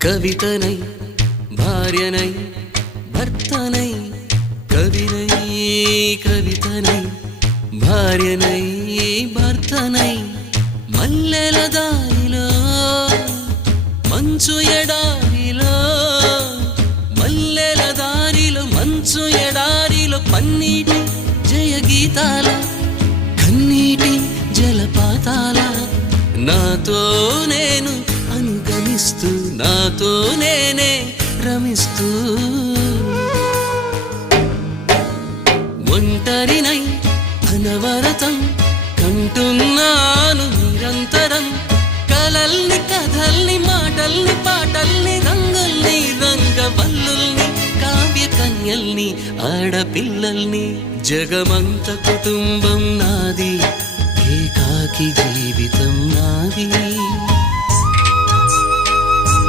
కవితనై భార్యనై భర్తనై కవినై కవితనై భార్యనై భర్తనై మల్లెల దారిలో మంచు ఎడారిలో మల్లెల దారిలో మంచు ఎడారిలో పన్నీటి జయ గీతాల కన్నీటి జలపాతాల నాతో నేను అనుగమిస్తూ నాతో నేనే రమిస్తూ ఒంటరినై అనవరతం కంటున్నాను నిరంతరం కలల్ని కథల్ని మాటల్ని పాటల్ని రంగుల్ని రంగవల్లుల్ని కావ్య కన్యల్ని ఆడపిల్లల్ని జగమంత కుటుంబం నాది ఏకాకి జీవితం నాది